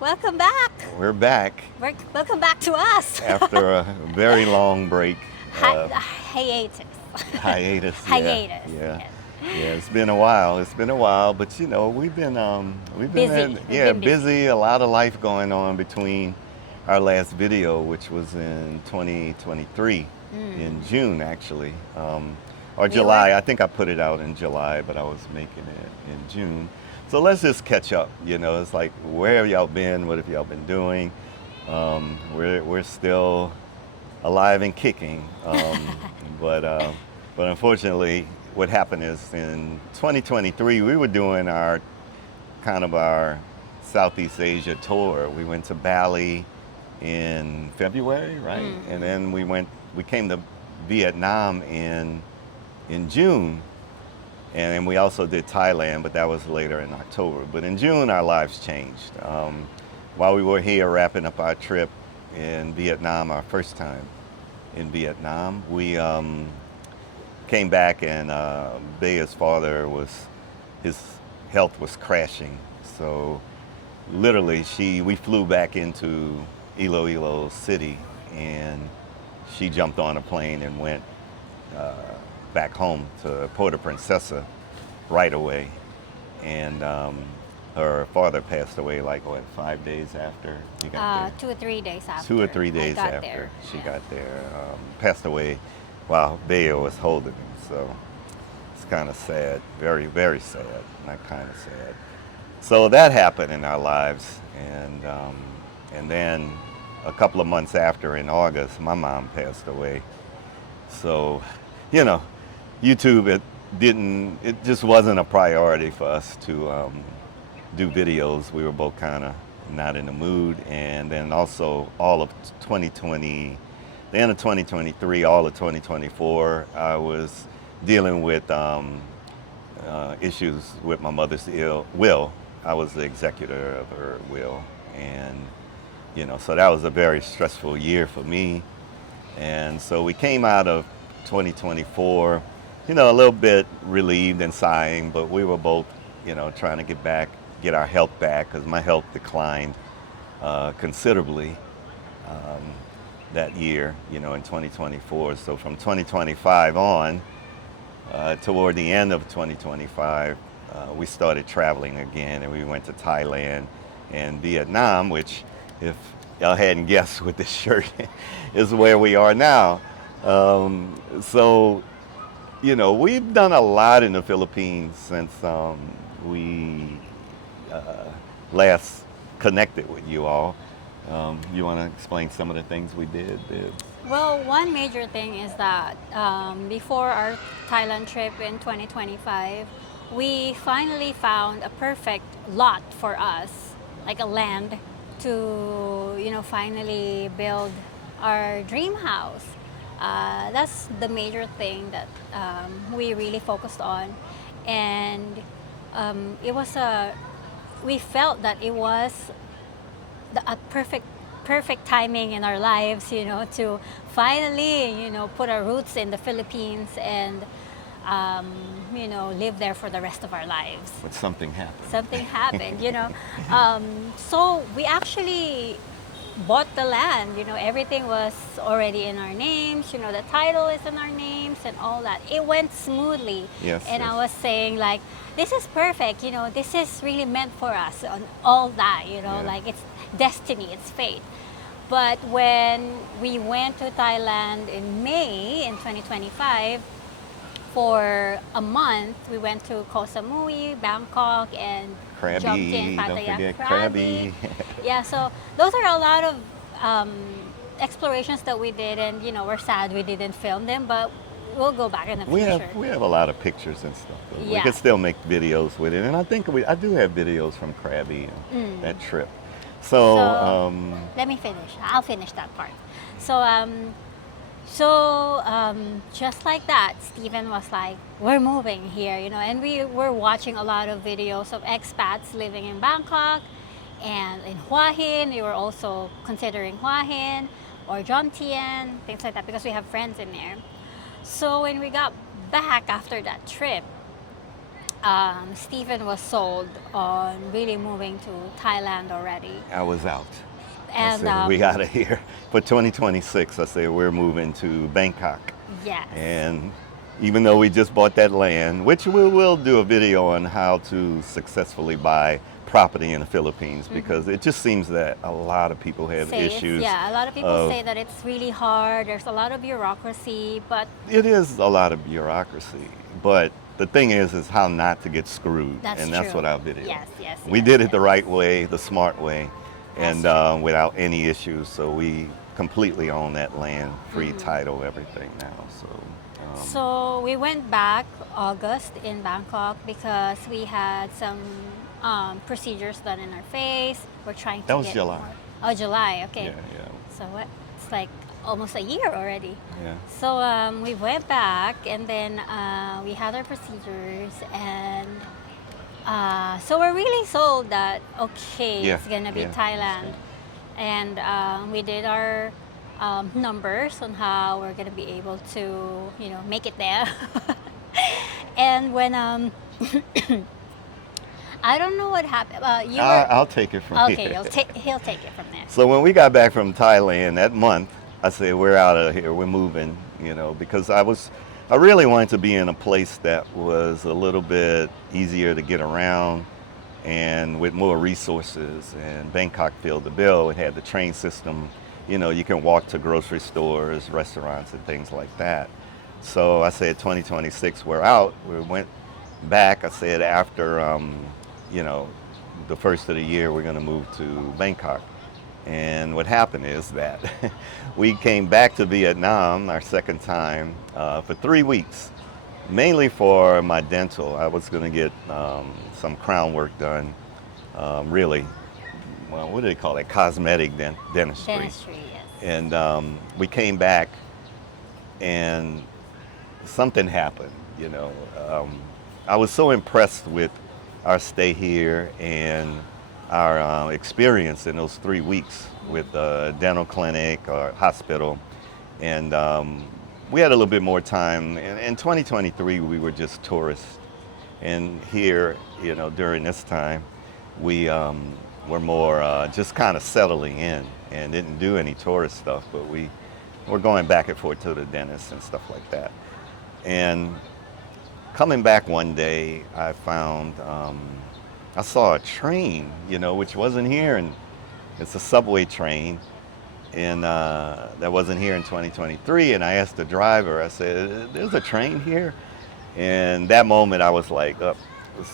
Welcome back. We're back Welcome back to us. after a very long break, Hiatus. hiatus. Hiatus. Yeah, Yes. yeah. It's been a while. It's been a while, but we've been Busy. We've been busy. busy. A lot of life going on between our last video, which was in 2023, in June actually, or We July. were- I think I put it out in July, but I was making it in June. So let's just catch up. It's like, where have y'all been? What have y'all been doing? We're still alive and kicking, but but unfortunately, what happened is in 2023 we were doing our Southeast Asia tour. We went to Bali in February, right? And then we came to Vietnam in June. And then we also did Thailand, but that was later in October. But in June, our lives changed. While we were here wrapping up our trip in Vietnam, our first time in Vietnam, we came back and Bea's father his health was crashing. So literally, we flew back into Iloilo City, and she jumped on a plane and went back home to Puerto Princesa right away. And her father passed away 5 days after he got there? 2 or 3 days after. 2 or 3 days I got after there. she Yeah. got there. Passed away while Bea was holding him. So it's kind of sad, very, very sad, not kind of sad. So that happened in our lives. And then a couple of months after, in August, my mom passed away. So, YouTube, it just wasn't a priority for us to do videos. We were both kind of not in the mood. And then also all of 2020, the end of 2023, all of 2024, I was dealing with issues with my mother's will. I was the executor of her will. And, so that was a very stressful year for me. And so we came out of 2024, a little bit relieved and sighing, but we were both, trying to get our health back, because my health declined considerably that year, in 2024. So from 2025 on, toward the end of 2025, we started traveling again, and we went to Thailand and Vietnam, which, if y'all hadn't guessed with this shirt, is where we are now. So, we've done a lot in the Philippines since we last connected with you all. You want to explain some of the things we did? Well, one major thing is that before our Thailand trip in 2025, we finally found a perfect lot for us, like a land to, finally build our dream house. That's the major thing that we really focused on. And we felt that it was a perfect timing in our lives, to finally, put our roots in the Philippines and, live there for the rest of our lives. But something happened. Something happened, So we actually bought the land, everything was already in our names, the title is in our names and all that. It went smoothly. Yes. And yes. I was saying this is perfect, this is really meant for us on all that, Yeah. it's destiny, it's fate. But when we went to Thailand in May in 2025, for a month, we went to Koh Samui, Bangkok, and jumped in Krabi, don't Pattaya. forget Krabi. Yeah, so those are a lot of explorations that we did, and we're sad we didn't film them, but we'll go back in the future. We have a lot of pictures and stuff. We Yeah. could still make videos with it, and I think I do have videos from Krabi and that trip. So, Let me finish. I'll finish that part. Just like that, Stephen was like, we're moving here, and we were watching a lot of videos of expats living in Bangkok and in Hua Hin. We were also considering Hua Hin or Jomtien, things like that, because we have friends in there. So when we got back after that trip, Stephen was sold on really moving to Thailand already. I was out. I And said, we out of here. For 2026, I said, we're moving to Bangkok. yes. And even though we just bought that land, which we will do a video on how to successfully buy property in the Philippines, because it just seems that a lot of people have Say it's, issues. yeah, a lot of people of- say that it's really hard. There's a lot of bureaucracy, but It is a lot of bureaucracy, but the thing is how not to get screwed, that's and that's true. what our video. Yes. We yes, did it yes. the right way, the smart way, and That's without any issues. So we completely own that land, free title, everything now. So we went back August in Bangkok because we had some procedures done in our face. We're trying to That was get July. more. Oh, July. Okay. Yeah. So what? It's like almost a year already. Yeah. So we went back and then we had our procedures and so we're really sold that okay, Yeah, it's gonna be yeah. Thailand, and we did our numbers on how we're gonna be able to make it there. And when I don't know what happened. You were I'll take it from okay. here. He'll take it from there. So when we got back from Thailand that month, I said, we're out of here, we're moving, because I really wanted to be in a place that was a little bit easier to get around and with more resources. And Bangkok filled the bill. It had the train system, you can walk to grocery stores, restaurants, and things like that. So I said 2026, we're out. We went back, I said after, the first of the year, we're going to move to Bangkok. And what happened is that we came back to Vietnam our second time for 3 weeks, mainly for my dental. I was going to get some crown work done, really, well, what do they call it? Cosmetic dentistry. Dentistry, yes. And we came back and something happened, I was so impressed with our stay here and our experience in those 3 weeks with the dental clinic or hospital. And we had a little bit more time. In 2023, we were just tourists. And here, during this time, we were more just kind of settling in and didn't do any tourist stuff, but we were going back and forth to the dentist and stuff like that. And coming back one day, I found, I saw a train, which wasn't here, and it's a subway train, and that wasn't here in 2023. And I asked the driver, I said, there's a train here? And that moment I was like,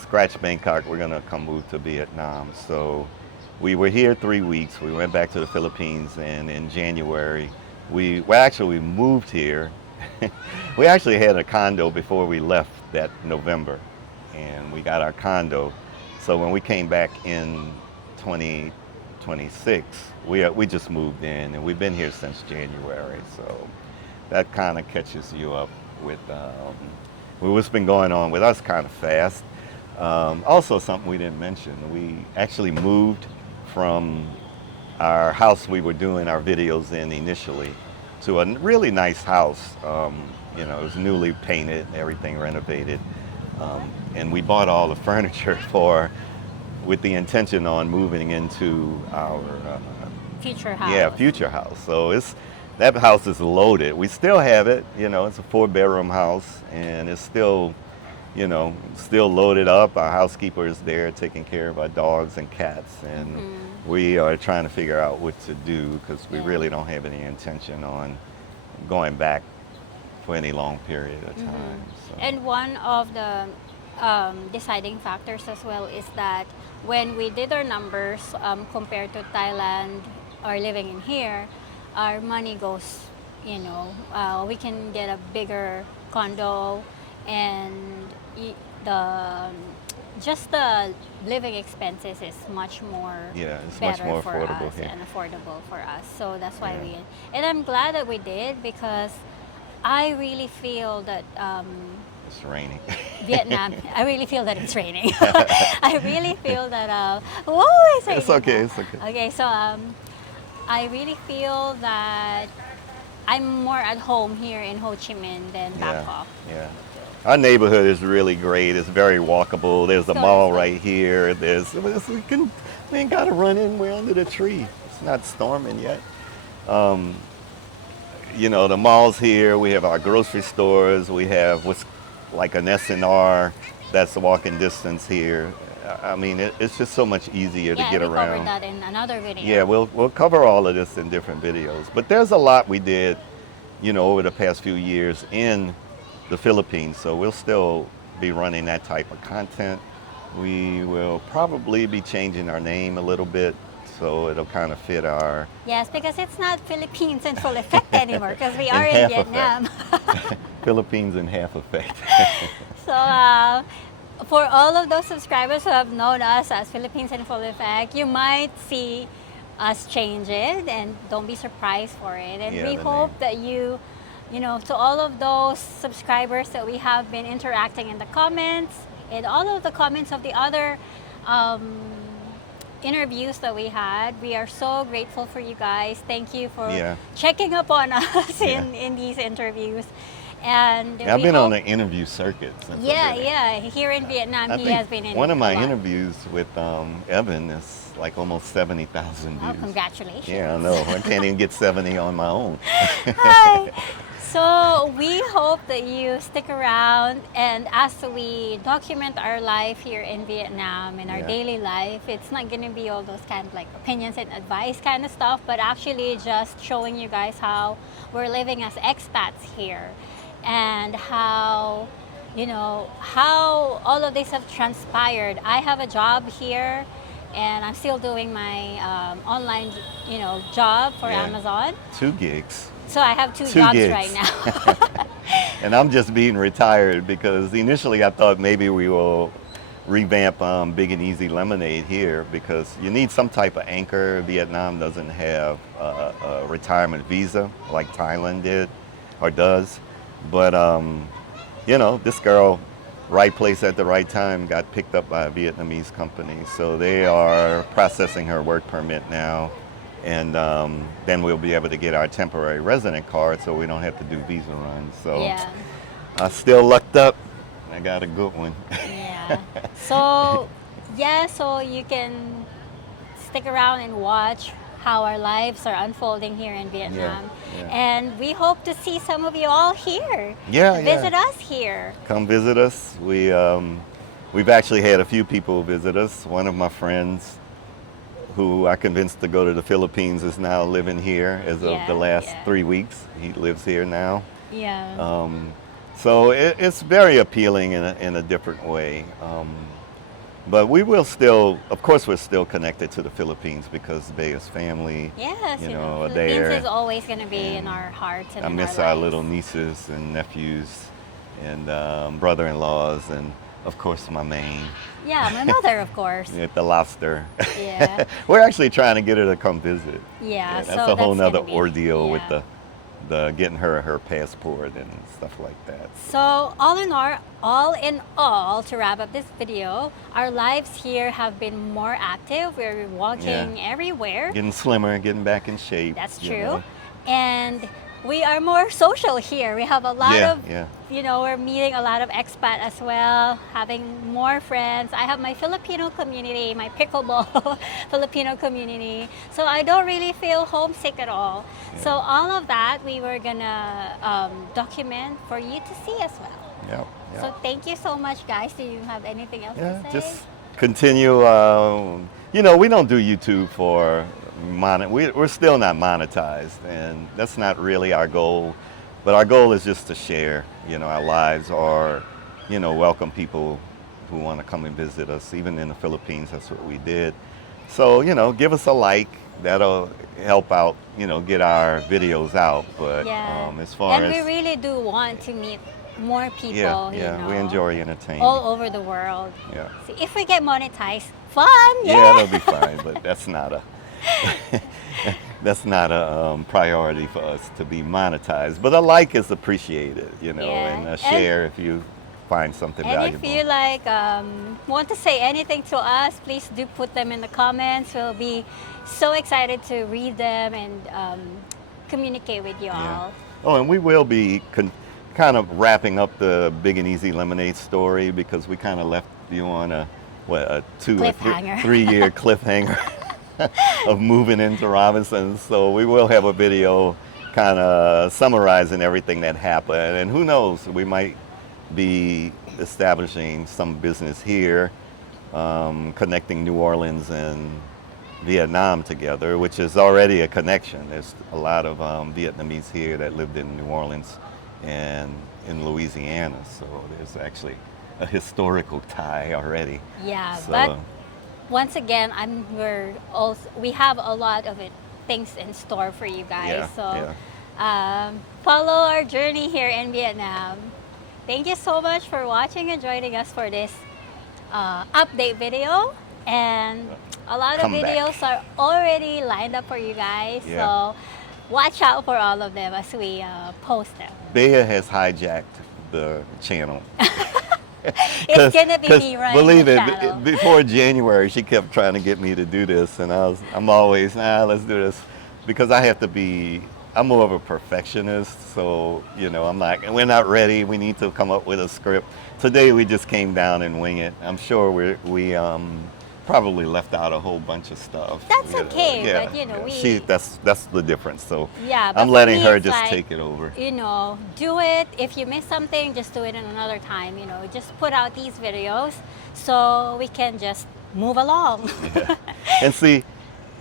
scratch Bangkok, we're gonna come move to Vietnam. So we were here 3 weeks. We went back to the Philippines, and in January, we moved here. We actually had a condo before we left that November, and we got our condo. So when we came back in 2026, we just moved in, and we've been here since January. So that kind of catches you up with what's been going on with us kind of fast. Also, something we didn't mention, we actually moved from our house we were doing our videos in initially to a really nice house. It was newly painted, everything renovated. And we bought all the furniture with the intention on moving into our Future house. yeah, future house. So that house is loaded. We still have it, it's a 4-bedroom house, and it's still, still loaded up. Our housekeeper is there taking care of our dogs and cats, and we are trying to figure out what to do because we really don't have any intention on going back for any long period of time. So. And one of the deciding factors as well is that when we did our numbers compared to Thailand or living in here, our money goes, we can get a bigger condo, and just the living expenses is much more it's better much more for affordable us here. and affordable for us. So that's why Yeah. and I'm glad that we did, because I really feel that It's raining. Vietnam, I really feel that it's raining. I really feel that, whoa, it's raining. It's okay, now. it's okay. Okay, so I really feel that I'm more at home here in Ho Chi Minh than Bangkok. Yeah. Our neighborhood is really great. It's very walkable. There's a So mall nice. right here. We ain't got to run in. We're under the tree. It's not storming yet. Um, the mall's here. We have our grocery stores. We have what's like an S&R that's walking distance here. I mean, it's just so much easier to Yeah, get we covered around. that in another video. Yeah, we'll cover all of this in different videos. But there's a lot we did, over the past few years in the Philippines. So we'll still be running that type of content. We will probably be changing our name a little bit so it'll kind of fit our Yes, because it's not Philippines in full effect anymore because we are in half Vietnam. Philippines in half effect. So for all of those subscribers who have known us as Philippines in full effect, you might see us change it, and don't be surprised for it. And Yeah, we the hope name. that to all of those subscribers that we have been interacting in the comments and all of the comments of the other um, interviews that we had, we are so grateful for you guys. Thank you for Yeah. checking up on us Yeah. in these interviews. And Yeah, I've we been on hope- the interview circuit since I've yeah, been here. yeah. Here in Vietnam, I he think has been in one of my a lot. interviews with Evan is like almost 70,000 Oh, views. congratulations. Yeah, I know. I can't even get 70 on my own. Hi. So we hope that you stick around, and as we document our life here in Vietnam and our Yeah. daily life, it's not going to be all those kind of like opinions and advice kind of stuff, but actually just showing you guys how we're living as expats here and how how all of this have transpired. I have a job here and I'm still doing my online job for Yeah. Amazon. 2 gigs. So I have two Two jobs gigs. right now. And I'm just being retired because initially I thought maybe we will revamp Big and Easy Lemonade here because you need some type of anchor. Vietnam doesn't have a retirement visa like Thailand did or does. But, this girl, right place at the right time, got picked up by a Vietnamese company. So they are processing her work permit now. And then we'll be able to get our temporary resident card so we don't have to do visa runs. So Yeah. I still lucked up. I got a good one. Yeah. So you can stick around and watch how our lives are unfolding here in Vietnam. yeah. And we hope to see some of you all here. Yeah, Visit yeah. us here. Come visit us. We've actually had a few people visit us. One of my friends who I convinced to go to the Philippines is now living here as of Yeah, the last yeah. 3 weeks. He lives here now. Yeah. So it's very appealing in a different way. But we will still, of course, we're still connected to the Philippines because Bay is family. Yes, Philippines Philippines there. is always going to be in And our hearts and I in miss our our lives. little nieces and nephews and brother-in-laws and, of course, my main. Yeah, my mother, of course. At the lobster. Yeah. We're actually trying to get her to come visit. Yeah, that's so a whole that's nother gonna be- ordeal with yeah. the getting her passport and stuff like that. So all in all, to wrap up this video, our lives here have been more active. We're walking everywhere. Getting slimmer, getting back in shape. That's you true. know. And we are more social here. We have a lot Yeah, of, yeah. we're meeting a lot of expat as well, having more friends. I have my Filipino community, my pickleball Filipino community. So I don't really feel homesick at all. So all of that we were gonna document for you to see as well. Yeah, yeah. So thank you so much, guys. Do you have anything else Yeah, to say? just continue. We don't do YouTube for we're still not monetized, and that's not really our goal. But our goal is just to share, our lives, or, welcome people who want to come and visit us. Even in the Philippines, that's what we did. So, give us a like. That'll help out, get our videos out. But Yeah. as far and as we really do want to meet more people. we enjoy entertainment. all over the world. Yeah. So if we get monetized, fun! Yeah, Yeah. that'll be fine, but that's not a priority for us to be monetized. But a like is appreciated, Yeah. and a share if you find something And valuable. if you want to say anything to us, please do put them in the comments. We'll be so excited to read them and communicate with you all. Oh, and we will be kind of wrapping up the Big and Easy Lemonade story because we kind of left you on a 2 or Cliffhanger. 3 year cliffhanger of moving into Robinson. So we will have a video kind of summarizing everything that happened. And who knows, we might be establishing some business here, connecting New Orleans and Vietnam together, which is already a connection. There's a lot of Vietnamese here that lived in New Orleans and in Louisiana. So there's actually a historical tie already. Yeah, So, but once again, we have a lot of things in store for you guys. Yeah, So follow our journey here in Vietnam. Thank you so much for watching and joining us for this update video. And a lot of Come back. videos are already lined up for you guys. Yeah. So watch out for all of them as we post them. Bea has hijacked the channel. It's gonna be me running Believe the it, channel. before January, she kept trying to get me to do this, and I'm always, let's do this, because I have to be. I'm more of a perfectionist, so I'm like, we're not ready. We need to come up with a script. Today we just came down and wing it. I'm sure we probably left out a whole bunch of stuff. That's okay, yeah, but yeah. that's the difference. So yeah, but I'm for letting me, her it's just like, take it over. Do it. If you miss something, just do it in another time. Just put out these videos so we can just move along. Yeah. And see,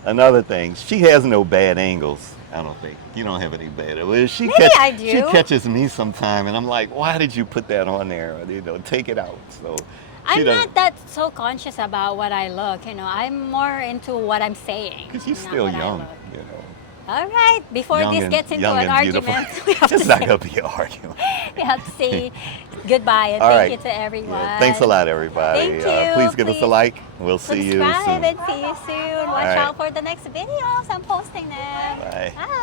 another thing, she has no bad angles. I don't think you don't have any bad. Well, I do. She catches me sometime, and I'm like, "Why did you put that on there? Take it out." So I'm not that so conscious about what I look. I'm more into what I'm saying. because you're not still what I young. look. All right. Before Young this and- gets into young an and beautiful. argument, we have It's to not say, gonna be an argument. we have to say goodbye and All thank right. you to everyone. Yeah, thanks a lot, everybody. Thank you. Please give us a Please like. We'll see you Subscribe soon. and see you soon. Watch right. out for the next videos. I'm posting them. Bye. Bye.